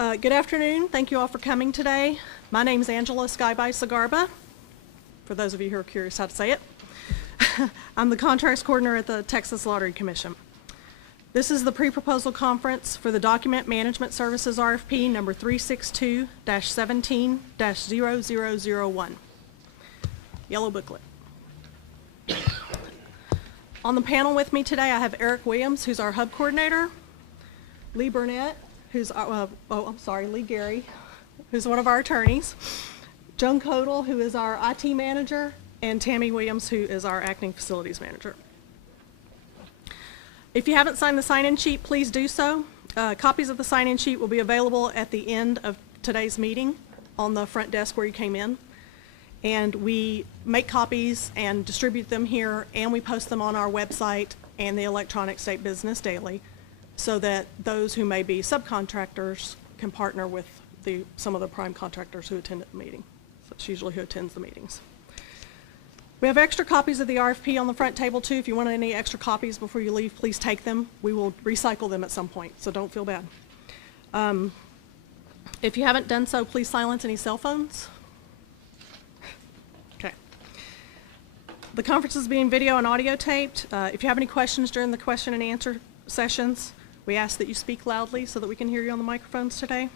Good afternoon. Thank you all for coming today. My name is Angela Skyby Sagarba, for those of you who are curious how to say it. I'm the contracts coordinator at the Texas Lottery Commission. This is the pre-proposal conference for the Document Management Services RFP number 362-17-0001. Yellow booklet. On the panel with me today, I have Eric Williams, who's our hub coordinator, Lee Burnett, who's, Lee Gary, who's one of our attorneys, Joan Codal, who is our IT manager, and Tammy Williams, who is our acting facilities manager. If you haven't signed the sign-in sheet, please do so. Copies of the sign-in sheet will be available at the end of today's meeting on the front desk where you came in. And we make copies and distribute them here, and we post them on our website and the Electronic State Business Daily, so that those who may be subcontractors can partner with some of the prime contractors who attend the meeting. So it's usually who attends the meetings. We have extra copies of the RFP on the front table too. If you want any extra copies before you leave, please take them. We will recycle them at some point, so don't feel bad. If you haven't done so, please silence any cell phones. Okay. The conference is being video and audio taped. If you have any questions during the question and answer sessions, we ask that you speak loudly so that we can hear you on the microphones today.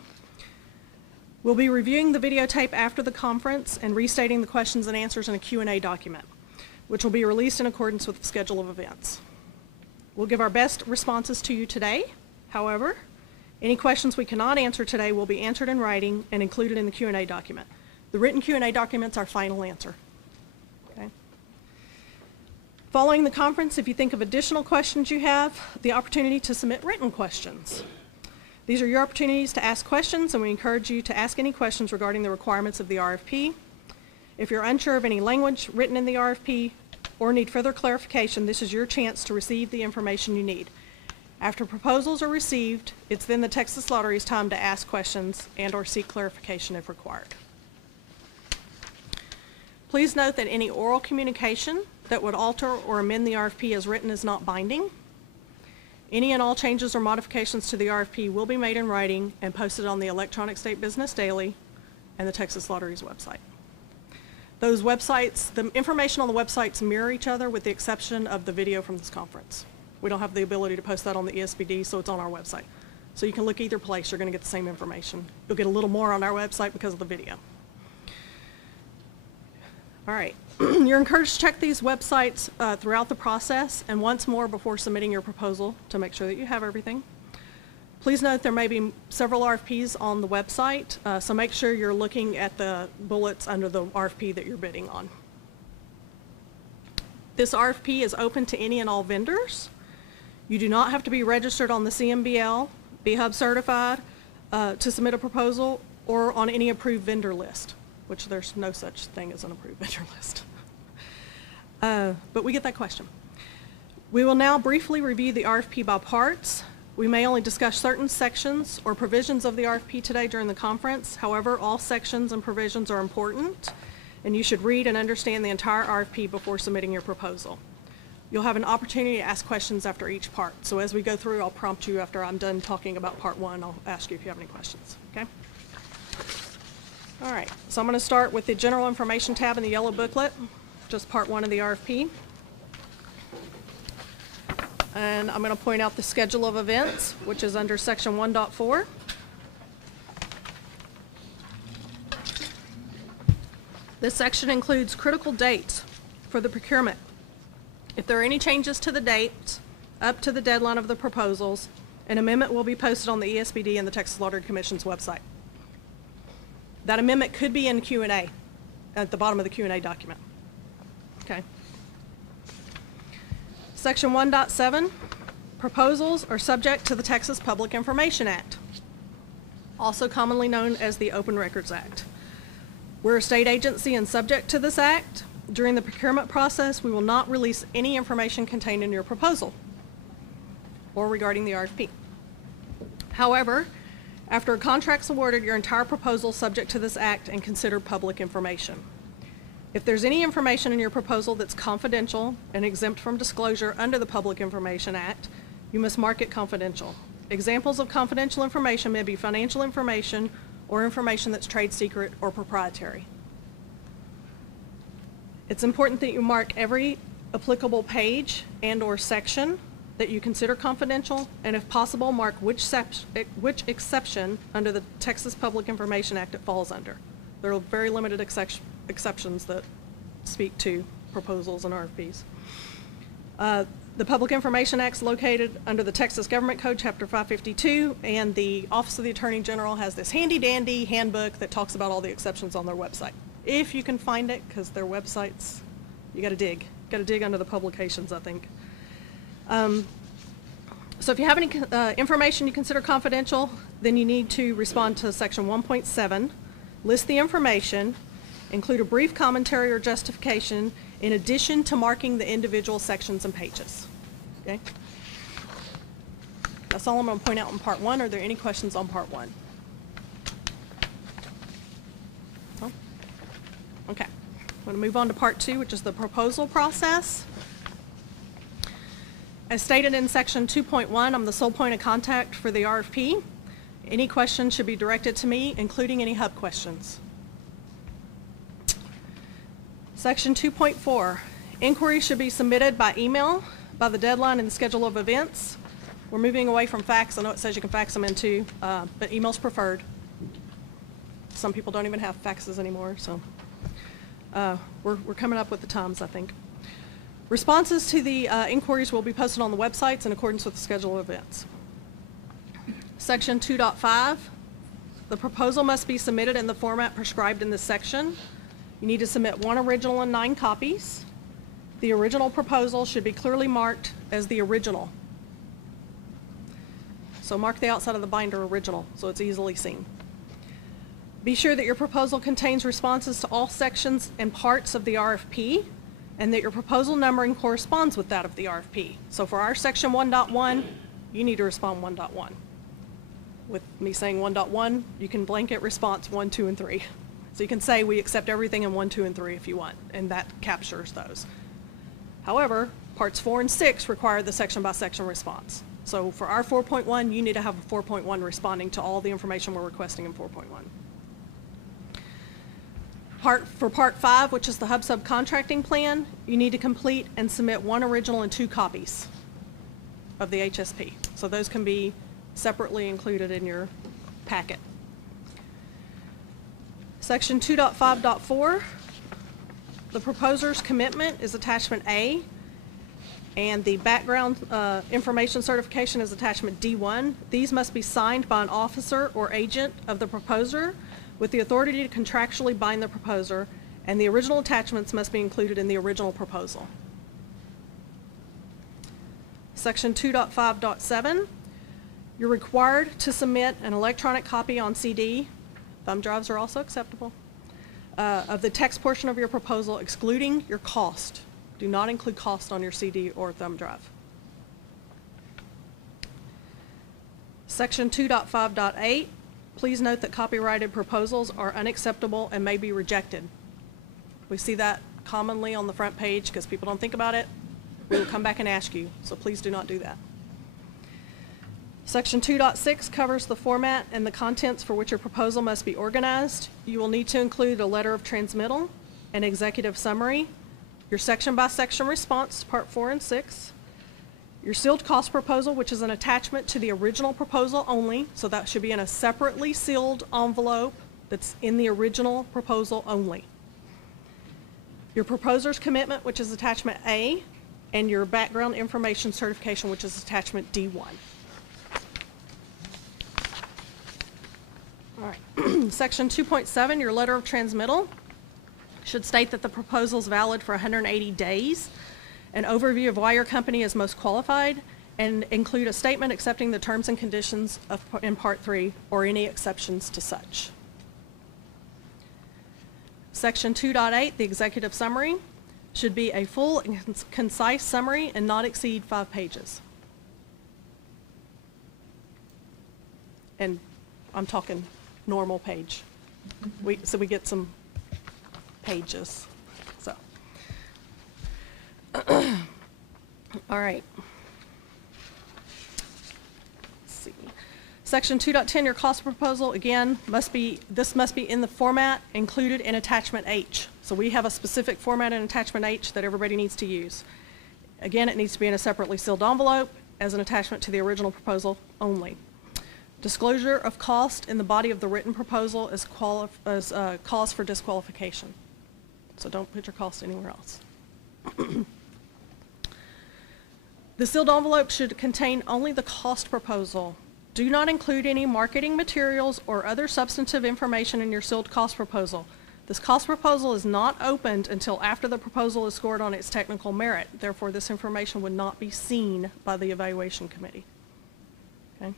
We'll be reviewing the videotape after the conference and restating the questions and answers in a Q&A document, which will be released in accordance with the schedule of events. We'll give our best responses to you today. However, any questions we cannot answer today will be answered in writing and included in the Q&A document. The written Q&A document's our final answer. Okay. Following the conference, if you think of additional questions you have, the opportunity to submit written questions. These are your opportunities to ask questions, and we encourage you to ask any questions regarding the requirements of the RFP. If you're unsure of any language written in the RFP or need further clarification, this is your chance to receive the information you need. After proposals are received, it's then the Texas Lottery's time to ask questions and/or seek clarification if required. Please note that any oral communication that would alter or amend the RFP as written is not binding. Any and all changes or modifications to the RFP will be made in writing and posted on the Electronic State Business Daily and the Texas Lottery's website. Those websites, the information on the websites mirror each other with the exception of the video from this conference. We don't have the ability to post that on the ESBD, so it's on our website. So you can look either place, you're going to get the same information. You'll get a little more on our website because of the video. All right, you're encouraged to check these websites throughout the process and once more before submitting your proposal to make sure that you have everything. Please note there may be several RFPs on the website, so make sure you're looking at the bullets under the RFP that you're bidding on. This RFP is open to any and all vendors. You do not have to be registered on the CMBL, be hub certified to submit a proposal, or on any approved vendor list, which there's no such thing as an approved vendor list. But we get that question. We will now briefly review the RFP by parts. We may only discuss certain sections or provisions of the RFP today during the conference. However, all sections and provisions are important, and you should read and understand the entire RFP before submitting your proposal. You'll have an opportunity to ask questions after each part. So as we go through, I'll prompt you after I'm done talking about part one. I'll ask you if you have any questions, okay? All right, so I'm going to start with the General Information tab in the yellow booklet, just part one of the RFP. And I'm going to point out the schedule of events, which is under section 1.4. This section includes critical dates for the procurement. If there are any changes to the dates up to the deadline of the proposals, an amendment will be posted on the ESBD and the Texas Lottery Commission's website. That amendment could be in Q&A at the bottom of the Q&A document. Okay. Section 1.7, proposals are subject to the Texas Public Information Act, also commonly known as the Open Records Act. We're a state agency and subject to this act. During the procurement process, we will not release any information contained in your proposal or regarding the RFP. However, after a contract's awarded, your entire proposal is subject to this act and considered public information. If there's any information in your proposal that's confidential and exempt from disclosure under the Public Information Act, you must mark it confidential. Examples of confidential information may be financial information or information that's trade secret or proprietary. It's important that you mark every applicable page and/or section that you consider confidential, and if possible, mark which exception under the Texas Public Information Act it falls under. There are very limited exceptions that speak to proposals and RFPs. The Public Information Act is located under the Texas Government Code, Chapter 552, and the Office of the Attorney General has this handy-dandy handbook that talks about all the exceptions on their website. If you can find it, because their websites, you got to dig. Got to dig under the publications, I think. So if you have any information you consider confidential, then you need to respond to Section 1.7, list the information, include a brief commentary or justification in addition to marking the individual sections and pages. Okay? That's all I'm going to point out in Part 1. Are there any questions on Part 1? Oh? Okay. I'm going to move on to Part 2, which is the proposal process. As stated in Section 2.1, I'm the sole point of contact for the RFP. Any questions should be directed to me, including any hub questions. Section 2.4, inquiries should be submitted by email by the deadline and the schedule of events. We're moving away from fax. I know it says you can fax them in too, but email's preferred. Some people don't even have faxes anymore, so we're coming up with the times, I think. Responses to the inquiries will be posted on the websites in accordance with the schedule of events. Section 2.5, the proposal must be submitted in the format prescribed in this section. You need to submit 1 original and 9 copies. The original proposal should be clearly marked as the original. So mark the outside of the binder original so it's easily seen. Be sure that your proposal contains responses to all sections and parts of the RFP, and that your proposal numbering corresponds with that of the RFP. So for our section 1.1, you need to respond 1.1. With me saying 1.1, you can blanket response 1, 2, and 3. So you can say we accept everything in 1, 2, and 3 if you want, and that captures those. However, parts 4 and 6 require the section-by-section response. So for our 4.1, you need to have a 4.1 responding to all the information we're requesting in 4.1. For Part 5, which is the hub subcontracting plan, you need to complete and submit 1 original and 2 copies of the HSP. So those can be separately included in your packet. Section 2.5.4, the proposer's commitment is attachment A, and the background information certification is attachment D1. These must be signed by an officer or agent of the proposer with the authority to contractually bind the proposer, and the original attachments must be included in the original proposal. Section 2.5.7, you're required to submit an electronic copy on CD, thumb drives are also acceptable, of the text portion of your proposal, excluding your cost. Do not include cost on your CD or thumb drive. Section 2.5.8, please note that copyrighted proposals are unacceptable and may be rejected. We see that commonly on the front page because people don't think about it. We will come back and ask you, so please do not do that. Section 2.6 covers the format and the contents for which your proposal must be organized. You will need to include a letter of transmittal, an executive summary, your section-by-section response, Part 4 and 6, your sealed cost proposal, which is an attachment to the original proposal only, so that should be in a separately sealed envelope that's in the original proposal only. Your proposer's commitment, which is attachment A, and your background information certification, which is attachment D1. All right. Section 2.7, your letter of transmittal should state that the proposal is valid for 180 days, an overview of why your company is most qualified, and include a statement accepting the terms and conditions in Part 3 or any exceptions to such. Section 2.8, the executive summary, should be a full and concise summary and not exceed 5 pages. And I'm talking normal page. So we get some pages. So, all right. Let's see. Section 2.10, your cost proposal, again, this must be in the format included in Attachment H. So we have a specific format in Attachment H that everybody needs to use. Again, it needs to be in a separately sealed envelope as an attachment to the original proposal only. Disclosure of cost in the body of the written proposal is cause for disqualification. So don't put your cost anywhere else. The sealed envelope should contain only the cost proposal. Do not include any marketing materials or other substantive information in your sealed cost proposal. This cost proposal is not opened until after the proposal is scored on its technical merit. Therefore, this information would not be seen by the evaluation committee. Okay.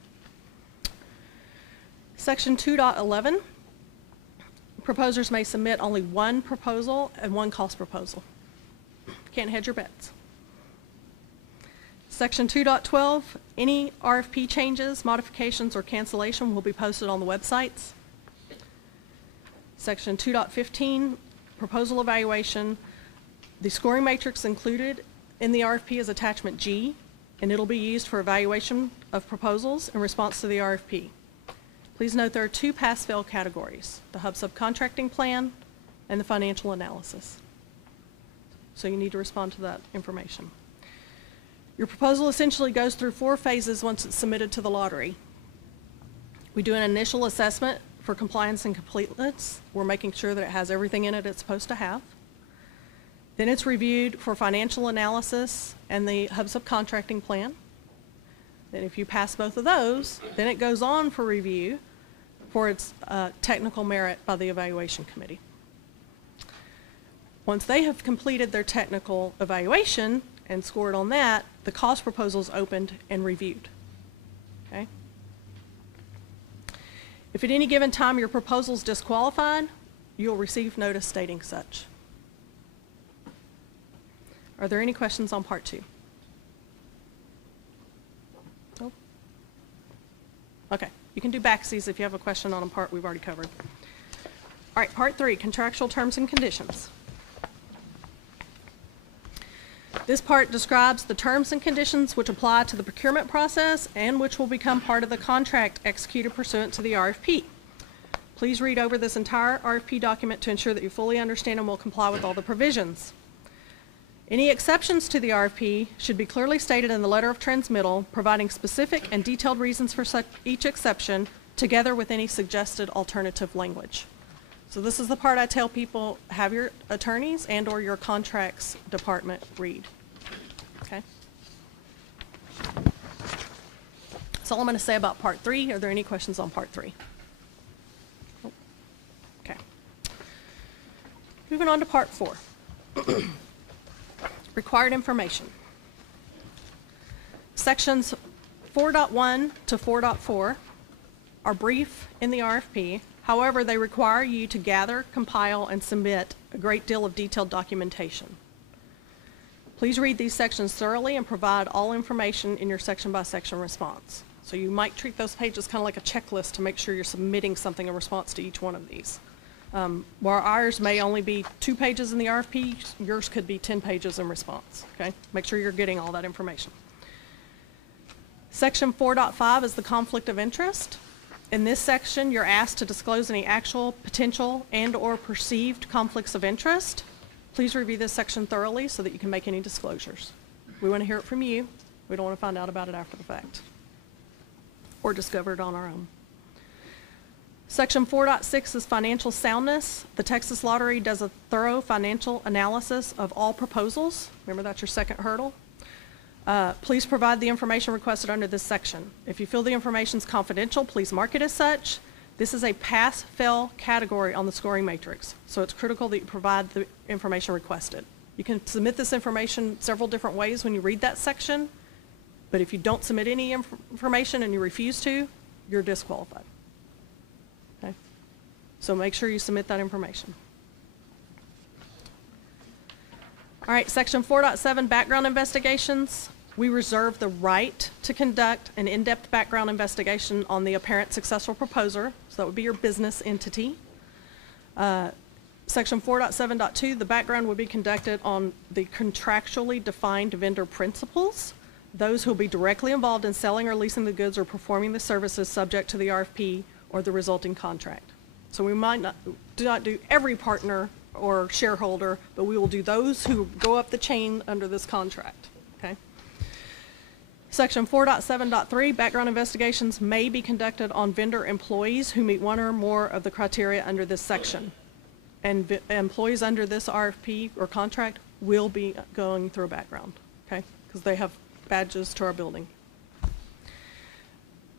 Section 2.11, proposers may submit only one proposal and one cost proposal. Can't hedge your bets. Section 2.12, any RFP changes, modifications, or cancellation will be posted on the websites. Section 2.15, proposal evaluation. The scoring matrix included in the RFP is attachment G, and it'll be used for evaluation of proposals in response to the RFP. Please note there are two pass-fail categories, the hub subcontracting plan and the financial analysis. So you need to respond to that information. Your proposal essentially goes through 4 phases once it's submitted to the lottery. We do an initial assessment for compliance and completeness. We're making sure that it has everything in it it's supposed to have. Then it's reviewed for financial analysis and the hub subcontracting plan. Then if you pass both of those, then it goes on for review for its technical merit by the evaluation committee. Once they have completed their technical evaluation and scored on that, the cost proposal is opened and reviewed. Okay? If at any given time your proposal is disqualified, you'll receive notice stating such. Are there any questions on Part 2? Nope. Okay, you can do backsies if you have a question on a part we've already covered. All right, Part 3, contractual terms and conditions. This part describes the terms and conditions which apply to the procurement process and which will become part of the contract executed pursuant to the RFP. Please read over this entire RFP document to ensure that you fully understand and will comply with all the provisions. Any exceptions to the RFP should be clearly stated in the letter of transmittal, providing specific and detailed reasons for each exception, together with any suggested alternative language. So this is the part I tell people, have your attorneys and or your contracts department read. Okay? That's all I'm going to say about Part 3. Are there any questions on Part 3? Okay. Moving on to Part 4. Required information. Sections 4.1 to 4.4 are brief in the RFP. However, they require you to gather, compile, and submit a great deal of detailed documentation. Please read these sections thoroughly and provide all information in your section-by-section response. So you might treat those pages kind of like a checklist to make sure you're submitting something in response to each one of these. While ours may only be 2 pages in the RFP, yours could be 10 pages in response, okay? Make sure you're getting all that information. Section 4.5 is the conflict of interest. In this section, you're asked to disclose any actual, potential, and or perceived conflicts of interest. Please review this section thoroughly so that you can make any disclosures. We want to hear it from you. We don't want to find out about it after the fact or discover it on our own. Section 4.6 is financial soundness. The Texas Lottery does a thorough financial analysis of all proposals. Remember, that's your second hurdle. Please provide the information requested under this section. If you feel the information is confidential, please mark it as such. This is a pass-fail category on the scoring matrix, so it's critical that you provide the information requested. You can submit this information several different ways when you read that section, but if you don't submit any information and you refuse to, you're disqualified. Okay? So make sure you submit that information. All right, Section 4.7, background investigations. We reserve the right to conduct an in-depth background investigation on the apparent successful proposer, so that would be your business entity. Section 4.7.2, the background would be conducted on the contractually defined vendor principles. those who will be directly involved in selling or leasing the goods or performing the services subject to the RFP or the resulting contract. So we might not do every partner or shareholder, but we will do those who go up the chain under this contract, okay? Section 4.7.3, background investigations may be conducted on vendor employees who meet one or more of the criteria under this section. And employees under this RFP or contract will be going through a background, okay? Because they have badges to our building.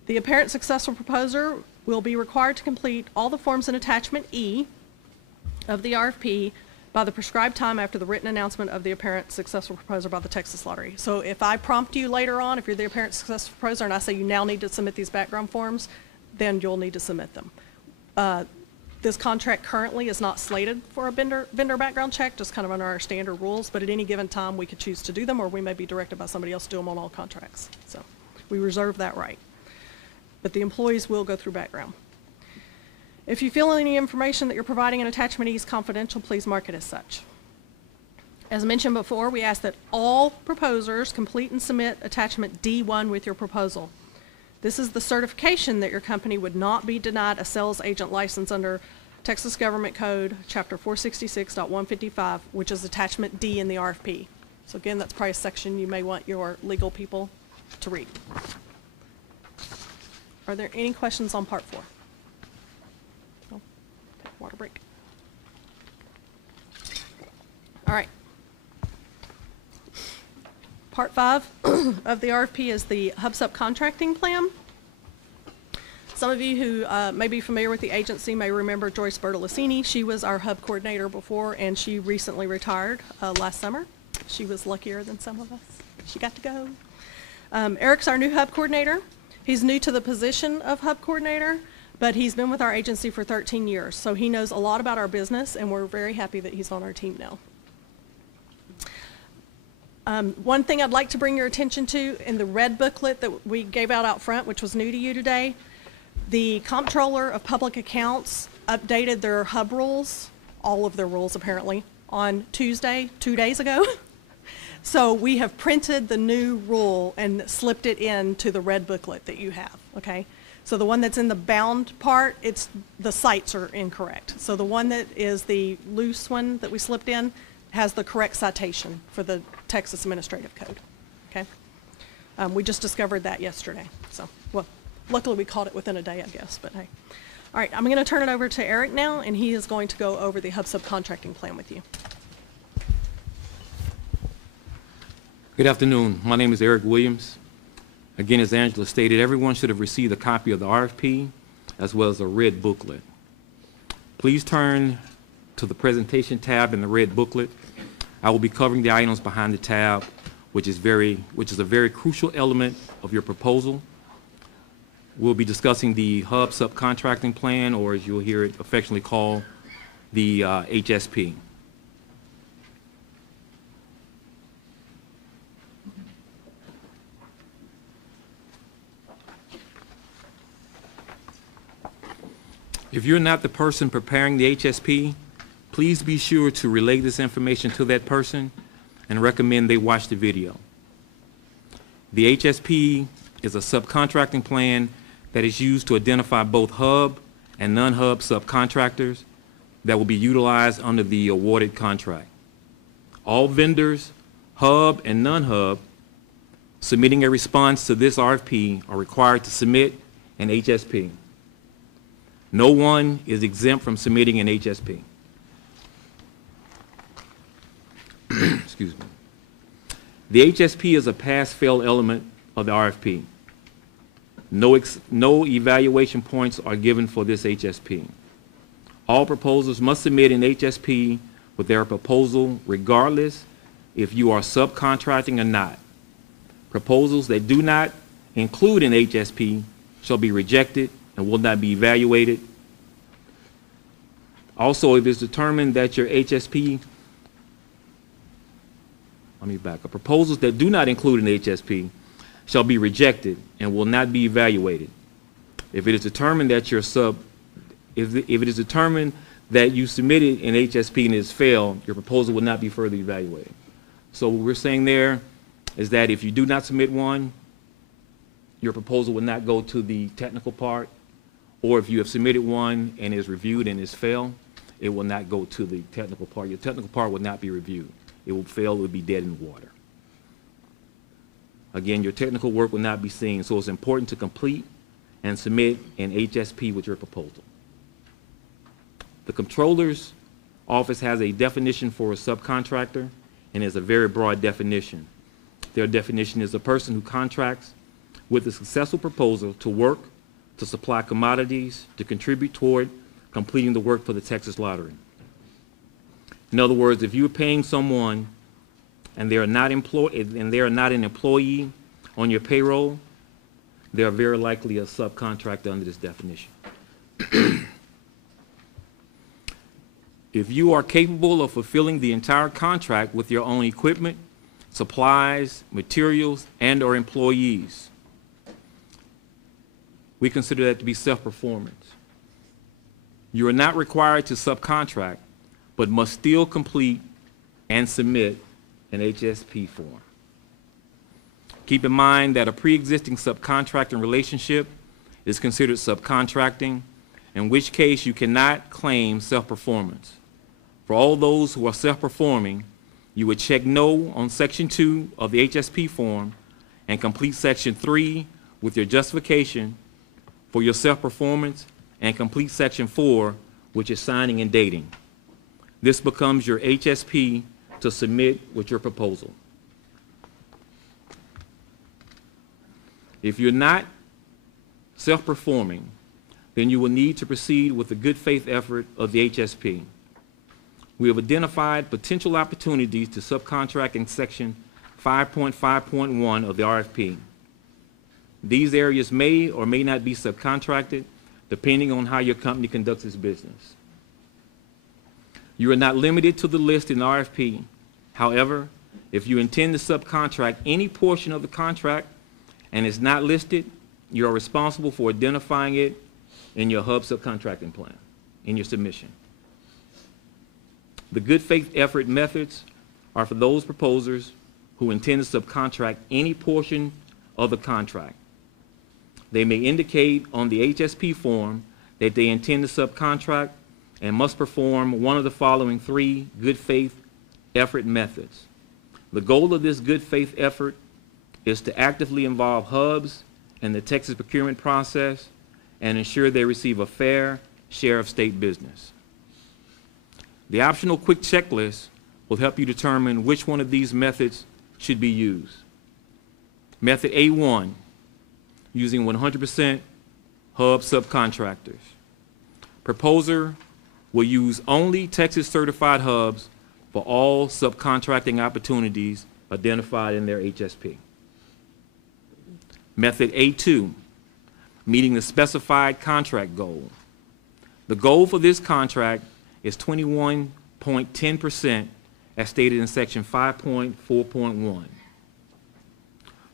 The apparent successful proposer will be required to complete all the forms in attachment E of the RFP by the prescribed time after the written announcement of the apparent successful proposer by the Texas Lottery. So if I prompt you later on, if you're the apparent successful proposer, and I say you now need to submit these background forms, then you'll need to submit them. This contract currently is not slated for a vendor background check, just kind of under our standard rules, but at any given time we could choose to do them, or we may be directed by somebody else to do them on all contracts. So we reserve that right. But the employees will go through background. If you feel any information that you're providing in attachment E is confidential, please mark it as such. As mentioned before, we ask that all proposers complete and submit attachment D1 with your proposal. This is the certification that your company would not be denied a sales agent license under Texas Government Code, Chapter 466.155, which is attachment D in the RFP. So again, that's probably a section you may want your legal people to read. Are there any questions on Part 4? No? Okay, water break. All right. Part 5 of the RFP is the hub subcontracting plan. Some of you who may be familiar with the agency may remember Joyce Bertolacini. She was our hub coordinator before, and she recently retired last summer. She was luckier than some of us. She got to go. Eric's our new hub coordinator. He's new to the position of hub coordinator, but he's been with our agency for 13 years, so he knows a lot about our business, and we're very happy that he's on our team now. One thing I'd like to bring your attention to in the red booklet that we gave out front, which was new to you today, the Comptroller of Public Accounts updated their hub rules, all of their rules apparently, on Tuesday, 2 days ago. So we have printed the new rule and slipped it into the red booklet that you have, okay? So the one that's in the bound part, the cites are incorrect. So the one that is the loose one that we slipped in has the correct citation for the Texas Administrative Code, okay? We just discovered that yesterday. So, well, luckily we caught it within a day, I guess, but hey. All right, I'm going to turn it over to Eric now, and he is going to go over the hub subcontracting plan with you. Good afternoon. My name is Eric Williams. Again, as Angela stated, everyone should have received a copy of the RFP as well as a red booklet. Please turn to the presentation tab in the red booklet. I will be covering the items behind the tab, which is a very crucial element of your proposal. We'll be discussing the hub subcontracting plan, or as you'll hear it affectionately called, the HSP. If you're not the person preparing the HSP, please be sure to relay this information to that person and recommend they watch the video. The HSP is a subcontracting plan that is used to identify both hub and non-hub subcontractors that will be utilized under the awarded contract. All vendors, hub and non-hub, submitting a response to this RFP are required to submit an HSP. No one is exempt from submitting an HSP. Excuse me. The HSP is a pass-fail element of the RFP. No evaluation points are given for this HSP. All proposals must submit an HSP with their proposal regardless if you are subcontracting or not. Proposals that do not include an HSP shall be rejected and will not be evaluated. Also, if it's determined that your HSP, proposals that do not include an HSP shall be rejected and will not be evaluated. If it is determined that if it is determined that you submitted an HSP and it has failed, your proposal will not be further evaluated. So what we're saying there, is that if you do not submit one, your proposal will not go to the technical part, or if you have submitted one and is reviewed and is failed, it will not go to the technical part. Your technical part will not be reviewed. It will fail, it will be dead in the water. Again, your technical work will not be seen, so it's important to complete and submit an HSP with your proposal. The Comptroller's Office has a definition for a subcontractor, and is a very broad definition. Their definition is a person who contracts with a successful proposal to work, to supply commodities, to contribute toward completing the work for the Texas Lottery. In other words, if you're paying someone and they are not an employee on your payroll, they are very likely a subcontractor under this definition. If you are capable of fulfilling the entire contract with your own equipment, supplies, materials, and/or employees, we consider that to be self-performance. You are not required to subcontract, but must still complete and submit an HSP form. Keep in mind that a pre-existing subcontracting relationship is considered subcontracting, in which case you cannot claim self-performance. For all those who are self-performing, you would check no on Section 2 of the HSP form and complete Section 3 with your justification for your self-performance, and complete Section 4, which is signing and dating. This becomes your HSP to submit with your proposal. If you're not self-performing, then you will need to proceed with the good faith effort of the HSP. We have identified potential opportunities to subcontract in Section 5.5.1 of the RFP. These areas may or may not be subcontracted, depending on how your company conducts its business. You are not limited to the list in the RFP. However, if you intend to subcontract any portion of the contract and is not listed, you are responsible for identifying it in your hub subcontracting plan, in your submission. The good faith effort methods are for those proposers who intend to subcontract any portion of the contract. They may indicate on the HSP form that they intend to subcontract and must perform one of the following 3 good faith effort methods. The goal of this good faith effort is to actively involve hubs in the Texas procurement process and ensure they receive a fair share of state business. The optional quick checklist will help you determine which one of these methods should be used. Method A1, using 100% hub subcontractors. Proposer will use only Texas certified hubs for all subcontracting opportunities identified in their HSP. Method A2, meeting the specified contract goal. The goal for this contract is 21.10% as stated in Section 5.4.1.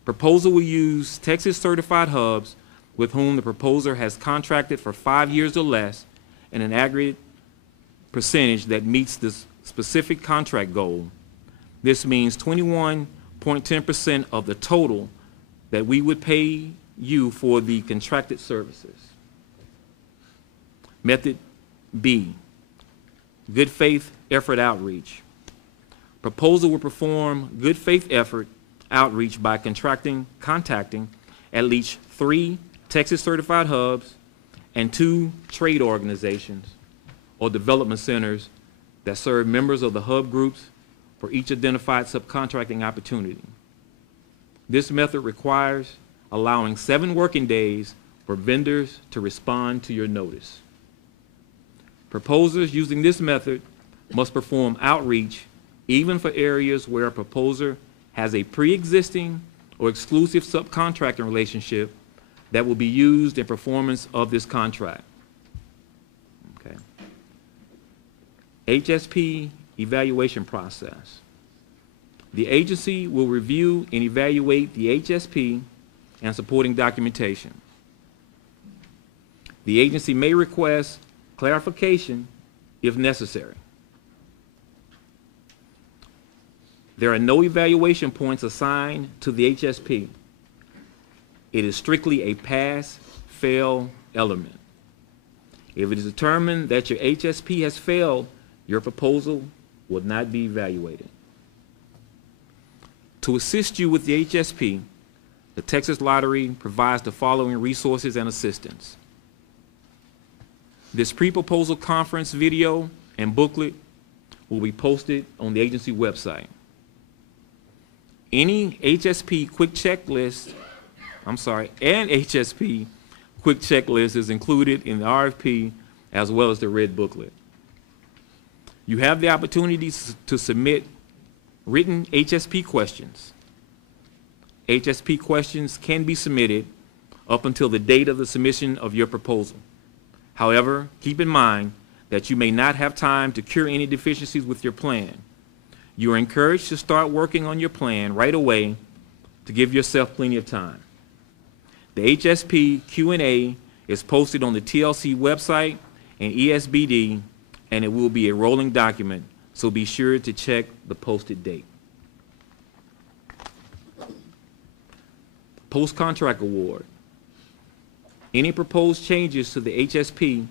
Proposal will use Texas certified hubs with whom the proposer has contracted for 5 years or less in an aggregate percentage that meets this specific contract goal. This means 21.10% of the total that we would pay you for the contracted services. Method B, good faith effort outreach. Proposal will perform good faith effort outreach by contacting at least 3 Texas certified hubs and 2 trade organizations or development centers that serve members of the hub groups for each identified subcontracting opportunity. This method requires allowing 7 working days for vendors to respond to your notice. Proposers using this method must perform outreach even for areas where a proposer has a pre-existing or exclusive subcontracting relationship that will be used in performance of this contract. Okay. HSP evaluation process. The agency will review and evaluate the HSP and supporting documentation. The agency may request clarification if necessary. There are no evaluation points assigned to the HSP. It is strictly a pass-fail element. If it is determined that your HSP has failed, your proposal will not be evaluated. To assist you with the HSP, the Texas Lottery provides the following resources and assistance. This pre-proposal conference video and booklet will be posted on the agency website. Any HSP quick checklist, an HSP quick checklist is included in the RFP as well as the red booklet. You have the opportunity to submit written HSP questions. HSP questions can be submitted up until the date of the submission of your proposal. However, keep in mind that you may not have time to cure any deficiencies with your plan. You are encouraged to start working on your plan right away to give yourself plenty of time. The HSP Q&A is posted on the TLC website and ESBD, and it will be a rolling document, so be sure to check the posted date. Post-contract award. Any proposed changes to the HSP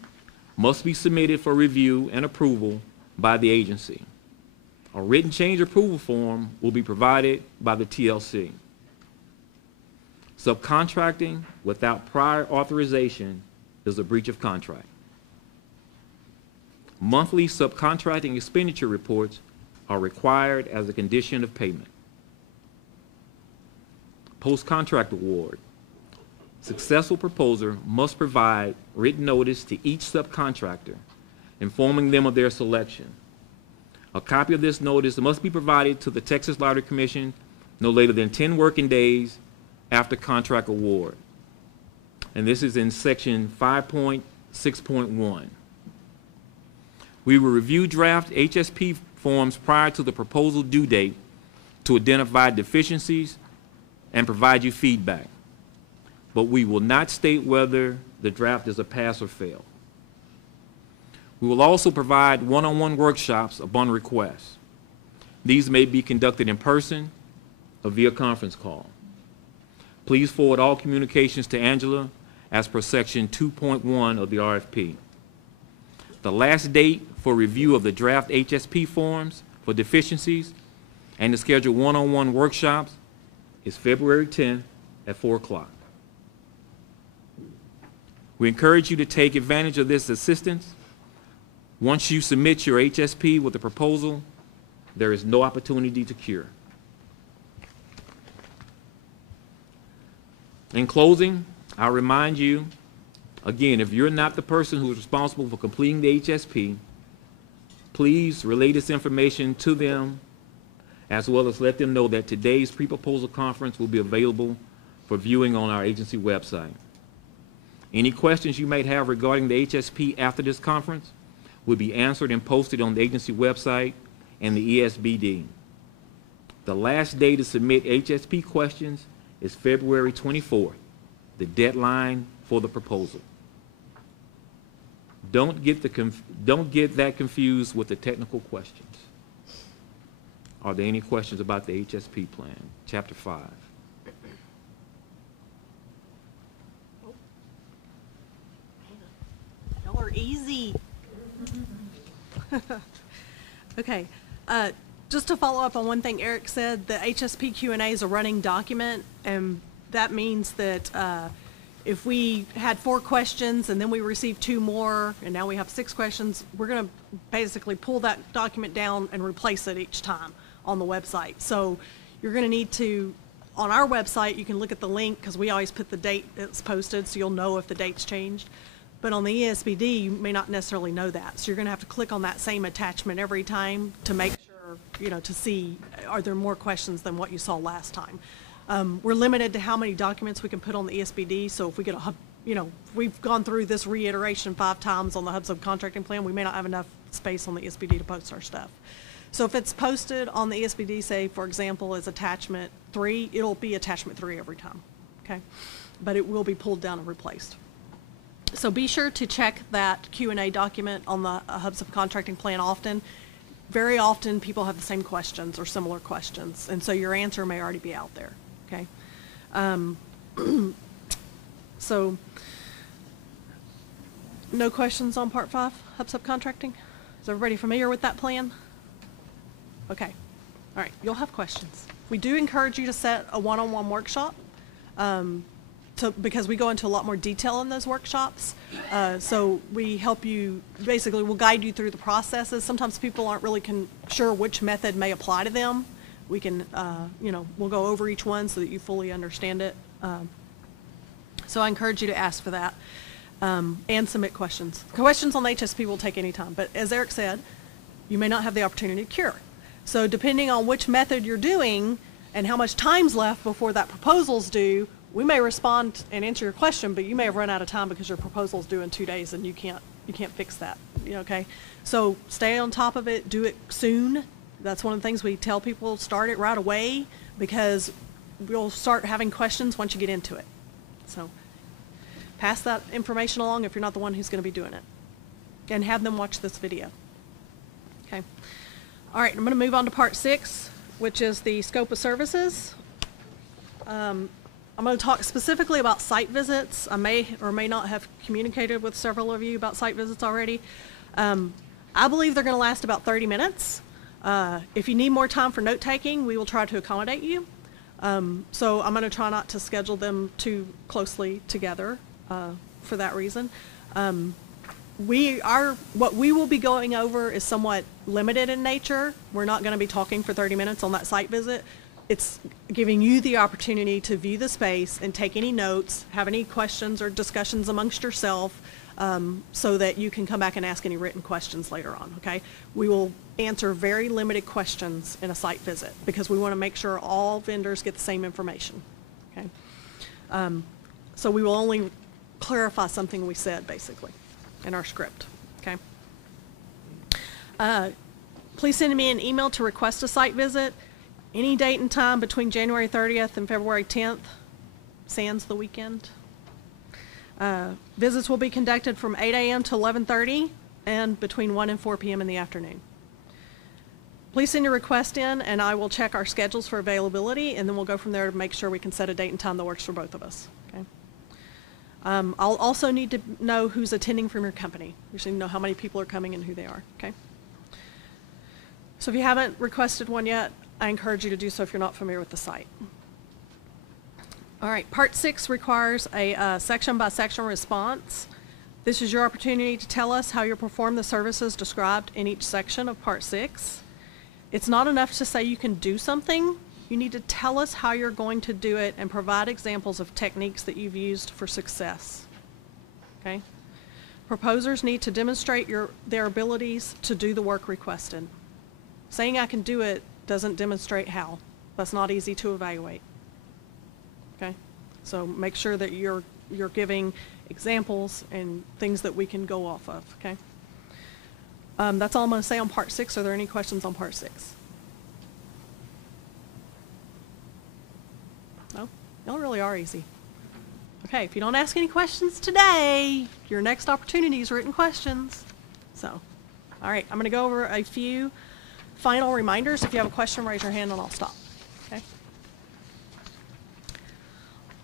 must be submitted for review and approval by the agency. A written change approval form will be provided by the TLC. Subcontracting without prior authorization is a breach of contract. Monthly subcontracting expenditure reports are required as a condition of payment. Post-contract award. Successful proposer must provide written notice to each subcontractor, informing them of their selection. A copy of this notice must be provided to the Texas Lottery Commission no later than 10 working days after contract award. And this is in section 5.6.1. We will review draft HSP forms prior to the proposal due date to identify deficiencies and provide you feedback. But we will not state whether the draft is a pass or fail. We will also provide one-on-one workshops upon request. These may be conducted in person or via conference call. Please forward all communications to Angela as per section 2.1 of the RFP. The last date for review of the draft HSP forms for deficiencies and to schedule one-on-one workshops is February 10th at 4 o'clock. We encourage you to take advantage of this assistance. Once you submit your HSP with a proposal, there is no opportunity to cure. In closing, I'll remind you, again, if you're not the person who is responsible for completing the HSP, please relay this information to them, as well as let them know that today's pre-proposal conference will be available for viewing on our agency website. Any questions you might have regarding the HSP after this conference will be answered and posted on the agency website and the ESBD. The last day to submit HSP questions is February 24th, the deadline for the proposal. Don't get that confused with the technical questions. Are there any questions about the HSP plan, Chapter 5? Y'all are easy. Okay. Just to follow up on one thing Eric said, the HSP Q&A is a running document, and that means that if we had 4 questions and then we received 2 more and now we have 6 questions, we're going to basically pull that document down and replace it each time on the website. So you're going to need to, on our website, you can look at the link because we always put the date that's posted so you'll know if the date's changed. But on the ESBD, you may not necessarily know that. So you're going to have to click on that same attachment every time to make sure, to see, are there more questions than what you saw last time. We're limited to how many documents we can put on the ESBD. So if we get a hub, we've gone through this reiteration 5 times on the hub subcontracting plan, we may not have enough space on the ESBD to post our stuff. So if it's posted on the ESBD, say, for example, as attachment 3, it'll be attachment 3 every time, okay? But it will be pulled down and replaced. So be sure to check that Q&A document on the hub subcontracting plan often. very often people have the same questions or similar questions, and so your answer may already be out there, okay? So, no questions on Part 5, Hub Subcontracting? Is everybody familiar with that plan? Okay. All right, you'll have questions. We do encourage you to set a one-on-one workshop because we go into a lot more detail in those workshops. So we help you, basically we'll guide you through the processes. Sometimes people aren't really sure which method may apply to them. We can, we'll go over each one so that you fully understand it. So I encourage you to ask for that and submit questions. Questions on the HSP will take any time, but as Eric said, you may not have the opportunity to cure. So depending on which method you're doing and how much time's left before that proposal's due, we may respond and answer your question, but you may have run out of time because your proposal's due in 2 days and you can't fix that, okay? So stay on top of it, do it soon. That's one of the things we tell people, start it right away because we'll start having questions once you get into it. So pass that information along if you're not the one who's going to be doing it. And have them watch this video. Okay. All right, I'm going to move on to Part 6, which is the scope of services. I'm going to talk specifically about site visits. I may or may not have communicated with several of you about site visits already. I believe they're going to last about 30 minutes. If you need more time for note-taking, we will try to accommodate you. So I'm going to try not to schedule them too closely together for that reason. What we will be going over is somewhat limited in nature. We're not going to be talking for 30 minutes on that site visit. It's giving you the opportunity to view the space and take any notes, have any questions or discussions amongst yourself, so that you can come back and ask any written questions later on, okay? We will answer very limited questions in a site visit because we want to make sure all vendors get the same information, okay? So we will only clarify something we said, basically, in our script, okay? Please send me an email to request a site visit. Any date and time between January 30th and February 10th, sans the weekend. Visits will be conducted from 8 a.m. to 11:30 and between 1 and 4 p.m. in the afternoon. Please send your request in and I will check our schedules for availability and then we'll go from there to make sure we can set a date and time that works for both of us. Okay. I'll also need to know who's attending from your company. We should know how many people are coming and who they are. Okay. So if you haven't requested one yet, I encourage you to do so if you're not familiar with the site. All right, Part 6 requires a section-by-section response. This is your opportunity to tell us how you perform the services described in each section of Part 6. It's not enough to say you can do something. You need to tell us how you're going to do it and provide examples of techniques that you've used for success. Okay? Proposers need to demonstrate their abilities to do the work requested. Saying I can do it doesn't demonstrate how. That's not easy to evaluate. Okay? So make sure that you're giving examples and things that we can go off of. Okay? That's all I'm going to say on Part 6. Are there any questions on Part 6? No? Y'all really are easy. Okay, if you don't ask any questions today, your next opportunity is written questions. So, all right, I'm going to go over a few final reminders. If you have a question, raise your hand and I'll stop. Okay?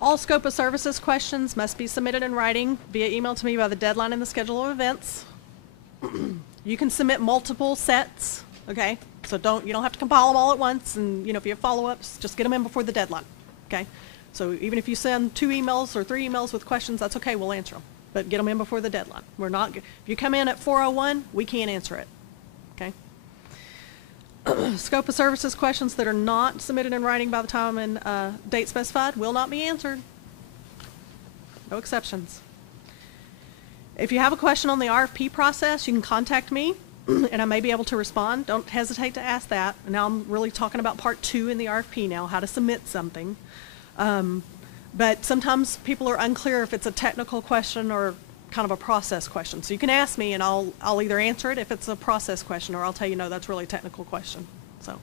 All scope of services questions must be submitted in writing via email to me by the deadline in the schedule of events. You can submit multiple sets, okay? So you don't have to compile them all at once, and if you have follow-ups, just get them in before the deadline, okay? So even if you send 2 emails or 3 emails with questions, that's okay, we'll answer them. But get them in before the deadline. If you come in at 4:01, we can't answer it, okay? Scope of services questions that are not submitted in writing by the time and date specified will not be answered. No exceptions. If you have a question on the RFP process, you can contact me and I may be able to respond. Don't hesitate to ask that. Now I'm really talking about Part 2 in the RFP now, how to submit something. But sometimes people are unclear if it's a technical question or kind of a process question. So you can ask me and I'll either answer it if it's a process question or I'll tell you, no, that's really a technical question. So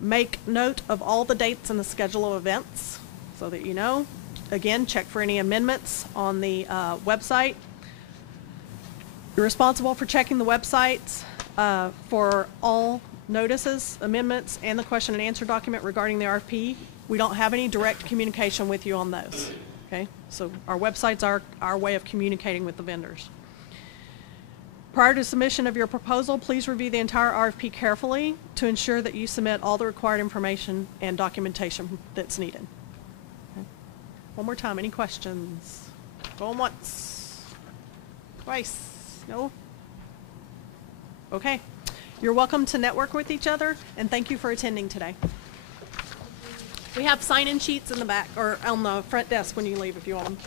make note of all the dates in the schedule of events so that you know. Again, check for any amendments on the website. You're responsible for checking the websites for all notices, amendments, and the question and answer document regarding the RFP. We don't have any direct communication with you on those, okay? So our websites are our way of communicating with the vendors. Prior to submission of your proposal, please review the entire RFP carefully to ensure that you submit all the required information and documentation that's needed. Okay. One more time, any questions? Going once, twice, no? Okay. You're welcome to network with each other, and thank you for attending today. We have sign-in sheets in the back, or on the front desk when you leave if you want them.